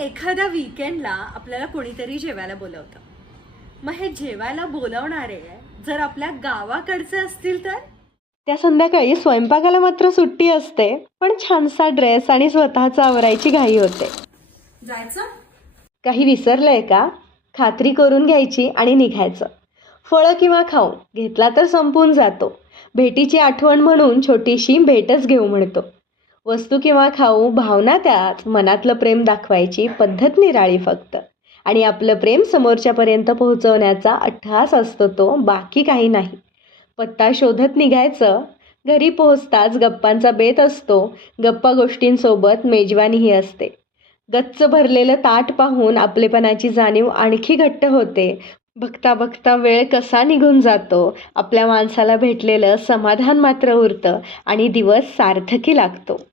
एखाद्या वीकेंडला आपल्याला कोणीतरी जेवायला बोलवतं. मग हे जेवायला बोलवणारे जर आपल्या गावाकडचे असतील तर त्या संध्याकाळी स्वयंपाकाला मात्र सुट्टी असते, पण छानसा ड्रेस आणि स्वतःचा आवरायची घाई होते. जायचं. काही विसरलंय का? खात्री करून घ्यायची आणि निघायचं. फळं किंवा खाऊ घेतला तर संपून जातो. भेटीची आठवण म्हणून छोटीशी भेटच घेऊ म्हणतो. वस्तू किंवा खाऊ, भावना त्यात, मनातलं प्रेम दाखवायची पद्धत निराळी फक्त. आणि आपलं प्रेम समोरच्यापर्यंत पोहोचवण्याचा अट्टहास असतो तो, बाकी काही नाही. पत्ता शोधत निघायचं. घरी पोहोचताच गप्पांचा बेत असतो. गप्पा गोष्टींसोबत मेजवानीही असते. गच्च भरलेलं ताट पाहून आपलेपणाची जाणीव आणखी घट्ट होते. बघता बघता वेळ कसा निघून जातो. आपल्या माणसाला भेटलेलं समाधान मात्र उरतं आणि दिवस सार्थकी लागतो.